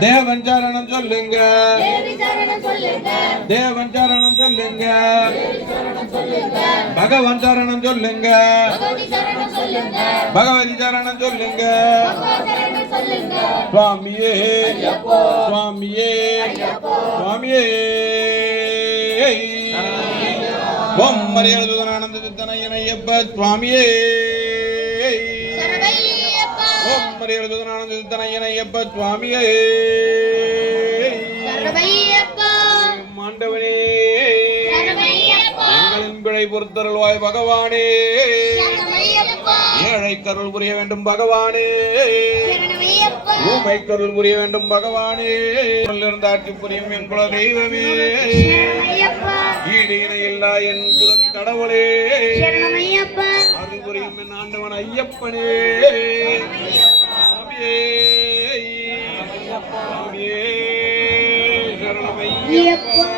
தேவன் சரணம் சொல்லுங்க தேவன் சரணம் சொல்லுங்க பகவான் சரணம் சொல்லுங்க பகவதி சரணம் சொல்லுங்க சுவாமியே சுவாமியே சுவாமியே ஓம் மரியாதை சித்தனையனையப்ப சுவாமியே ஓம் மரியாதை சித்தனையனையப்ப சுவாமியே ஆண்டவனே எங்களின் பிழை பொறுத்தருள்வாய் பகவானே ஏழை கருள் புரிய வேண்டும் பகவானே ஊமை கருள் புரிய வேண்டும் பகவானே இருந்து ஆட்சி புரியும் என் குல தெய்வமே ஈடு இணை இல்லா என் குல கடவுளே அருள் புரியும் என் ஆண்டவன் ஐயப்பனே சரணம் ஐயப்பா